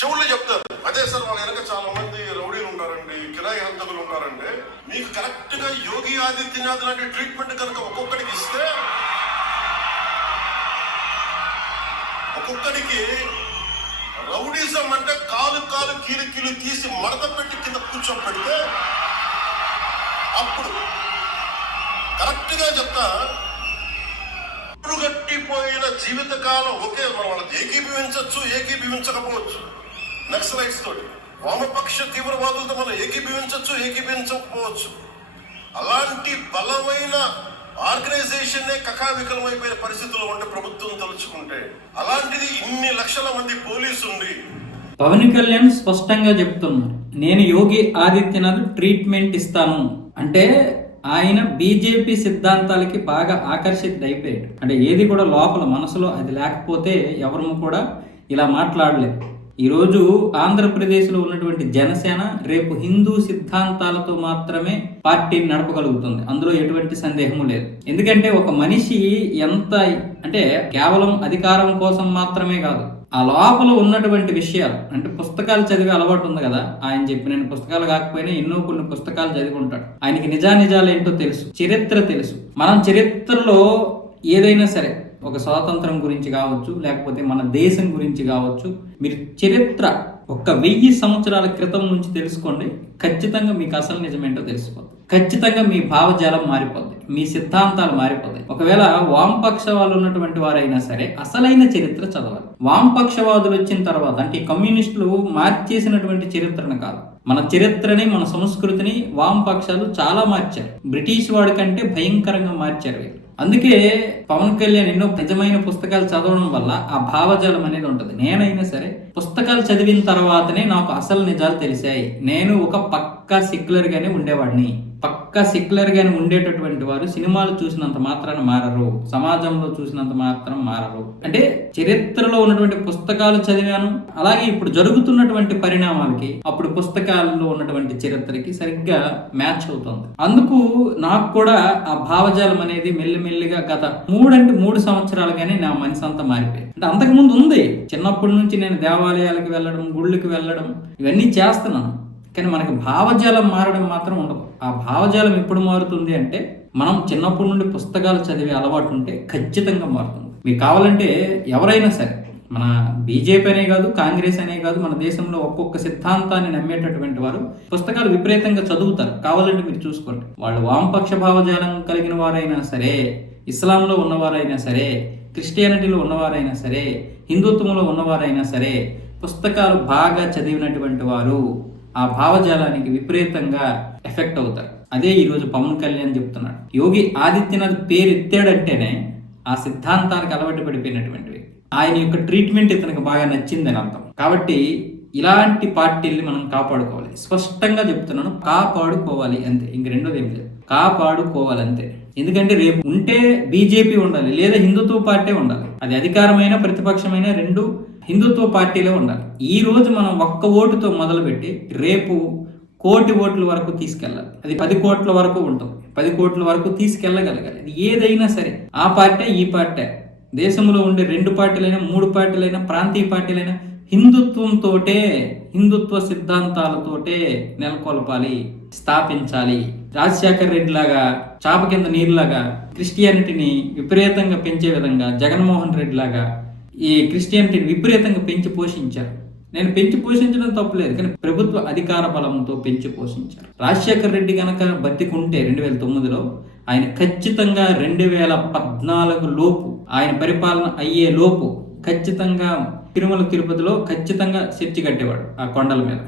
చెవుల్లో చెప్తారు, అదే సార్ వాళ్ళ వెనక చాలా మంది రౌడీలు ఉంటారండి, కిరాయి హంతకులు ఉంటారండి. మీకు కరెక్ట్ గా యోగి ఆదిత్యనాథ్ లాంటి ట్రీట్మెంట్ కనుక ఒక్కొక్కడికి ఇస్తే, ఒక్కొక్కడికి రౌడీజం అంటే కాలు కాలు కీలు కీలు తీసి మడత పెట్టి కింద కూర్చోబెడితే, అప్పుడు కరెక్ట్ గా చెప్తా, గట్టిపోయిన జీవితకాలం ఒకే వాళ్ళకి ఏకీభవించవచ్చు, ఏకీభవించకపోవచ్చు. నక్సలైట్స్ తోటి, వామపక్ష తీవ్రవాదులతో మనం ఏకీభవించవచ్చు, ఏకీభవించకపోవచ్చు. అలాంటి బలమైన ఆర్గనైజేషన్ కకావికలమైపోయిన పరిస్థితుల్లో ఉంటే ప్రభుత్వం తలుచుకుంటే, అలాంటిది ఇన్ని లక్షల మంది పోలీసు ఉండి పవన్ కళ్యాణ్ స్పష్టంగా చెప్తున్నారు, నేను యోగి ఆదిత్యనాథ్ ట్రీట్మెంట్ ఇస్తాను అంటే ఆయన బీజేపీ సిద్ధాంతాలకి బాగా ఆకర్షితుడైపోయాడు. అంటే ఏది కూడా లోపల మనసులో అది లేకపోతే ఎవరు కూడా ఇలా మాట్లాడలేదు. ఈరోజు ఆంధ్రప్రదేశ్లో ఉన్నటువంటి జనసేన రేపు హిందూ సిద్ధాంతాలతో మాత్రమే పార్టీని నడపగలుగుతుంది, అందులో ఎటువంటి సందేహము లేదు. ఎందుకంటే ఒక మనిషి ఎంత అంటే కేవలం అధికారం కోసం మాత్రమే కాదు, ఆ లోపల ఉన్నటువంటి విషయాలు అంటే పుస్తకాలు చదివే అలవాటు ఉంది కదా, ఆయన చెప్పిన పుస్తకాలు కాకపోయినా ఎన్నో కొన్ని పుస్తకాలు చదివి ఉంటాడు. ఆయనకి నిజానిజాలు ఏంటో తెలుసు, చరిత్ర తెలుసు. మనం చరిత్రలో ఏదైనా సరే ఒక స్వాతంత్రం గురించి కావచ్చు, లేకపోతే మన దేశం గురించి కావచ్చు, మీరు చరిత్ర 1000 సంవత్సరాల క్రితం నుంచి తెలుసుకోండి, ఖచ్చితంగా మీకు అసలు నిజమేంటో తెలిసిపోతుంది. ఖచ్చితంగా మీ భావజాలం మారిపోద్ది, మీ సిద్ధాంతాలు మారిపోతాయి. ఒకవేళ వామపక్షవాదులు ఉన్నటువంటి వారైనా సరే అసలైన చరిత్ర చదవాలి. వామపక్షవాదులు వచ్చిన తర్వాత అంటే కమ్యూనిస్టులు మార్చేసినటువంటి చరిత్రను కాదు, మన చరిత్రని మన సంస్కృతిని వామపక్షాలు చాలా మార్చారు. బ్రిటిష్ వాడి కంటే భయంకరంగా మార్చారు వీళ్ళు. అందుకే పవన్ కళ్యాణ్ ఎన్నో నిజమైన పుస్తకాలు చదవడం వల్ల ఆ భావజాలం అనేది ఉంటుంది. నేనైనా సరే పుస్తకాలు చదివిన తర్వాతనే నాకు అసలు నిజాలు తెలిసాయి. నేను ఒక పక్కా సెక్యులర్ గానే ఉండేవాడిని. పక్కా సెక్యులర్ గానే ఉండేటటువంటి వారు సినిమాలు చూసినంత మాత్రాన మారరు, సమాజంలో చూసినంత మాత్రం మారరు. అంటే చరిత్రలో ఉన్నటువంటి పుస్తకాలు చదివాను, అలాగే ఇప్పుడు జరుగుతున్నటువంటి పరిణామాలకి అప్పుడు పుస్తకాలలో ఉన్నటువంటి చరిత్రకి సరిగ్గా మ్యాచ్ అవుతుంది. అందుకు నాకు కూడా ఆ భావజాలం అనేది మెల్లిమెల్లిగా గత 3 సంవత్సరాలుగానే నా మనసు అంతా మారిపోయింది. అంటే అంతకుముందు ఉంది, చిన్నప్పటి నుంచి నేను దేవాలయాలకు వెళ్ళడం, గుళ్ళకి వెళ్ళడం ఇవన్నీ చేస్తున్నాను. కానీ మనకు భావజాలం మారడం మాత్రం ఉండదు. ఆ భావజాలం ఎప్పుడు మారుతుంది అంటే మనం చిన్నప్పటి నుండి పుస్తకాలు చదివే అలవాటు ఉంటే ఖచ్చితంగా మారుతుంది. మీకు కావాలంటే ఎవరైనా సరే, మన బీజేపీ అనే కాదు, కాంగ్రెస్ అనే కాదు, మన దేశంలో ఒక్కొక్క సిద్ధాంతాన్ని నమ్మేటటువంటి వారు పుస్తకాలు విపరీతంగా చదువుతారు. కావాలంటే మీరు చూసుకోండి, వాళ్ళు వామపక్ష భావజాలం కలిగిన వారైనా సరే, ఇస్లాంలో ఉన్నవారైనా సరే, క్రిస్టియానిటీలో ఉన్నవారైనా సరే, హిందుత్వంలో ఉన్నవారైనా సరే, పుస్తకాలు బాగా చదివినటువంటి వారు ఆ భావజాలానికి విపరీతంగా ఎఫెక్ట్ అవుతారు. అదే ఈరోజు పవన్ కళ్యాణ్ చెప్తున్నాడు. యోగి ఆదిత్యనాథ్ పేరు ఎత్తాడంటేనే ఆ సిద్ధాంతానికి అలవాటు పడిపోయినటువంటివి. ఆయన యొక్క ట్రీట్మెంట్ ఇతనికి బాగా నచ్చిందని అర్థం. కాబట్టి ఇలాంటి పార్టీల్ని మనం కాపాడుకోవాలి. స్పష్టంగా చెప్తున్నాను, కాపాడుకోవాలి అంతే, ఇంక రెండోది ఏం లేదు, కాపాడుకోవాలి అంతే. ఎందుకంటే రేపు ఉంటే బీజేపీ ఉండాలి, లేదా హిందుత్వ పార్టీ ఉండాలి. అది అధికారమైన ప్రతిపక్షమైన రెండు హిందుత్వ పార్టీలే ఉండాలి. ఈ రోజు మనం 1 ఓటుతో మొదలుపెట్టి రేపు 1 కోటి ఓట్ల వరకు తీసుకెళ్ళాలి. అది 10 కోట్ల వరకు ఉంటుంది, 10 కోట్ల వరకు తీసుకెళ్ళగలగాలి. అది ఏదైనా సరే, ఆ పార్టీ ఈ పార్టీ, దేశంలో ఉండే 2 పార్టీలైనా 3 పార్టీలైనా ప్రాంతీయ పార్టీలైనా హిందుత్వంతోటే, హిందుత్వ సిద్ధాంతాలతోటే నెలకొల్పాలి, స్థాపించాలి. రాజశేఖర రెడ్డి లాగా చాప కింద నీరులాగా క్రిస్టియానిటీని విపరీతంగా పెంచే విధంగా జగన్మోహన్ రెడ్డి లాగా ఈ క్రిస్టియానిటీని విపరీతంగా పెంచి పోషించారు. నేను పెంచి పోషించడం తప్పులేదు, కానీ ప్రభుత్వ అధికార బలంతో పెంచి పోషించారు. రాజశేఖర రెడ్డి గనక బతికుంటే 2009లో ఆయన ఖచ్చితంగా 2014 లోపు ఆయన పరిపాలన అయ్యే లోపు ఖచ్చితంగా తిరుమల తిరుపతిలో ఖచ్చితంగా చర్చి కట్టేవాడు ఆ కొండల మీద.